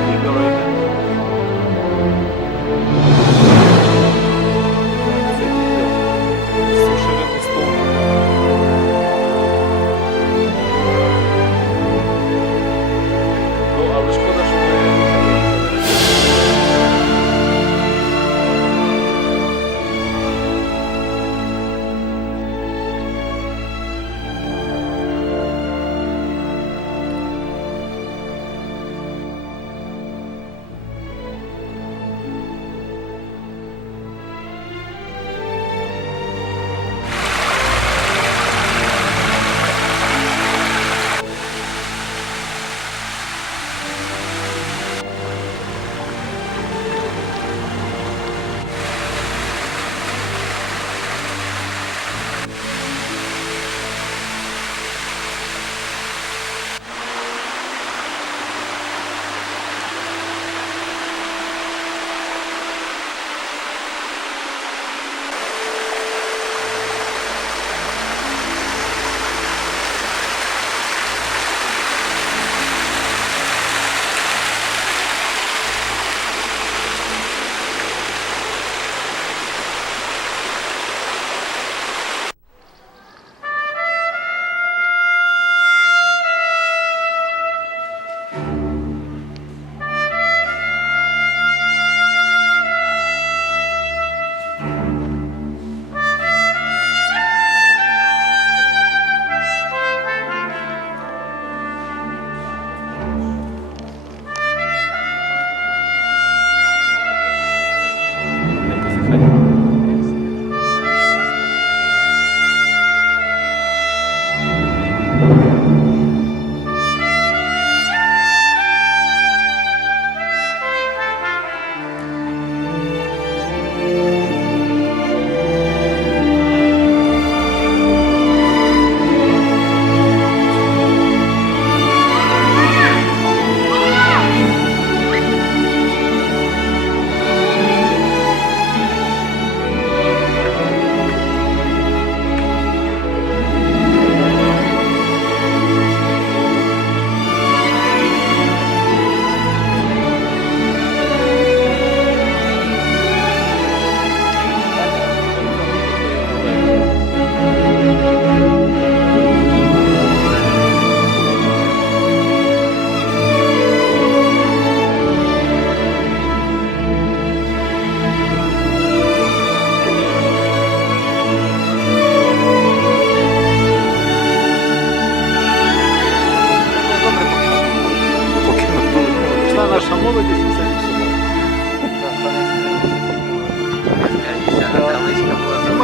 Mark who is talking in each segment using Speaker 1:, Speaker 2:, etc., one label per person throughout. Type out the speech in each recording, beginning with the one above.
Speaker 1: Keep going.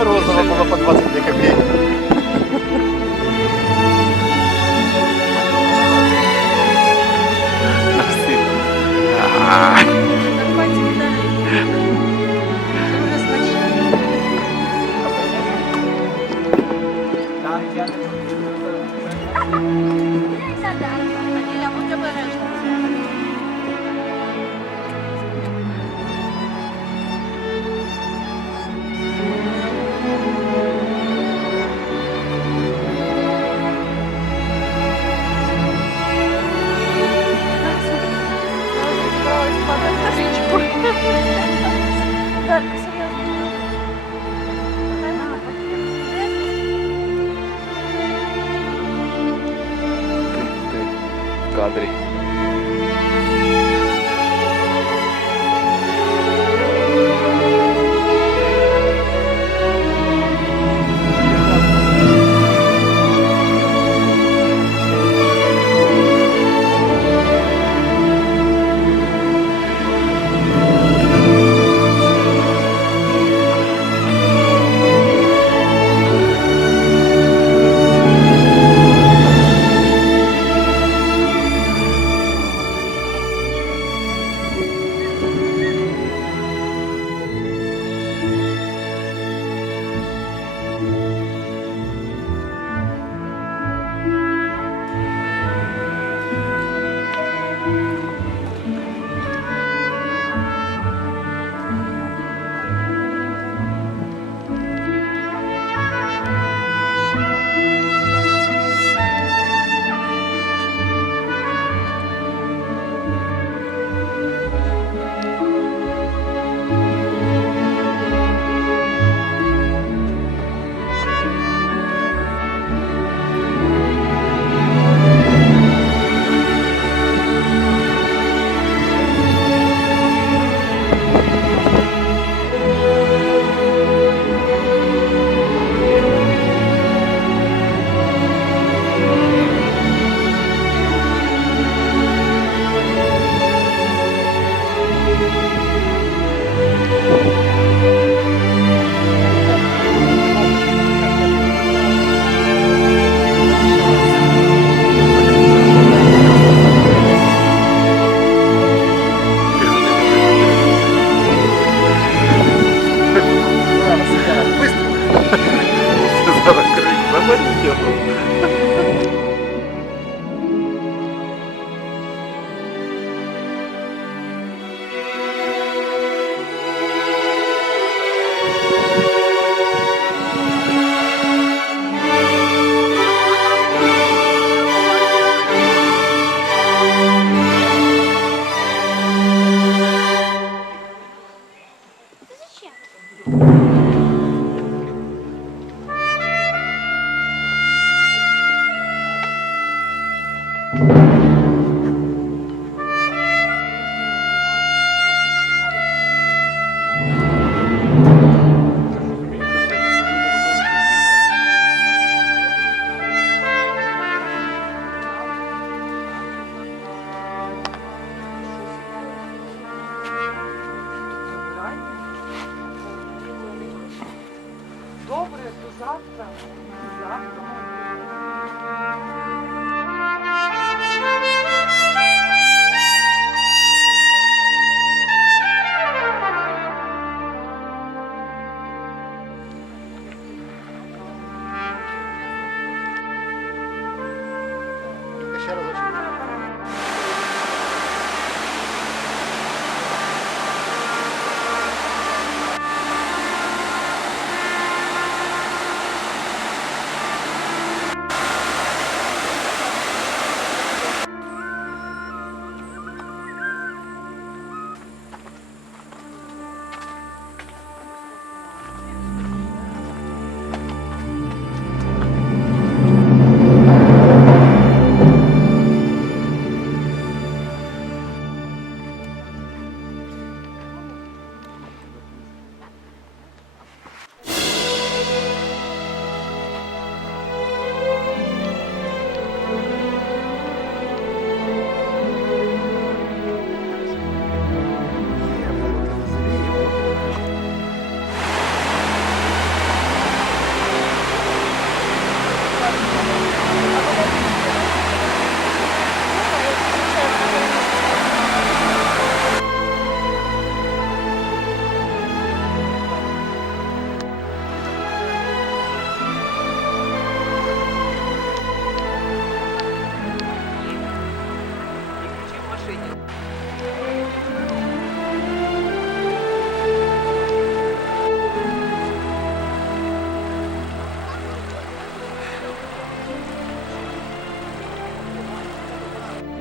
Speaker 1: Морозова було по 22 копійки.
Speaker 2: В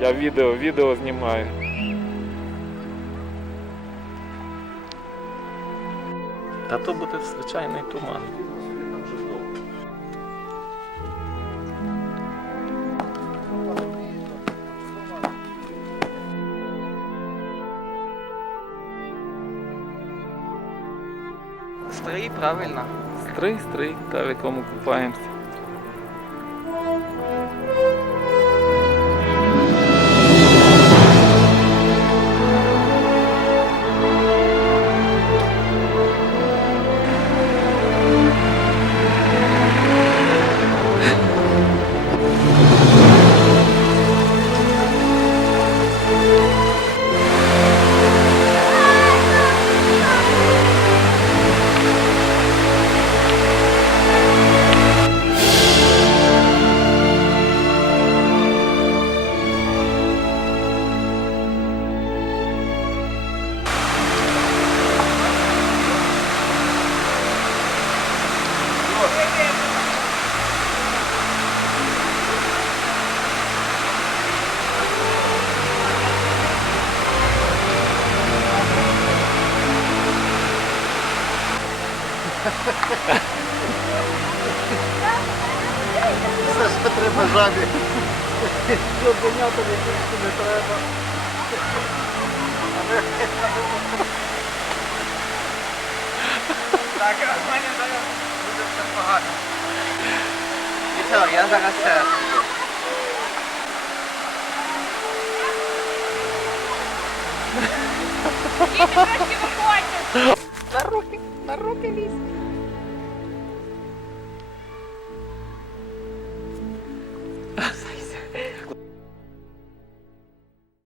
Speaker 2: Я відео, відео знімаю. Та то буде звичайний туман.
Speaker 3: Стрій, правильно.
Speaker 2: Стрий, стрий, та в якому купаємося.
Speaker 4: Що треба жабі. Не треба.
Speaker 3: Так, а в мене зараз буде все погано. Нічого, я зараз піду.
Speaker 1: Діти, краще виходьте. На руки, на руки лізь.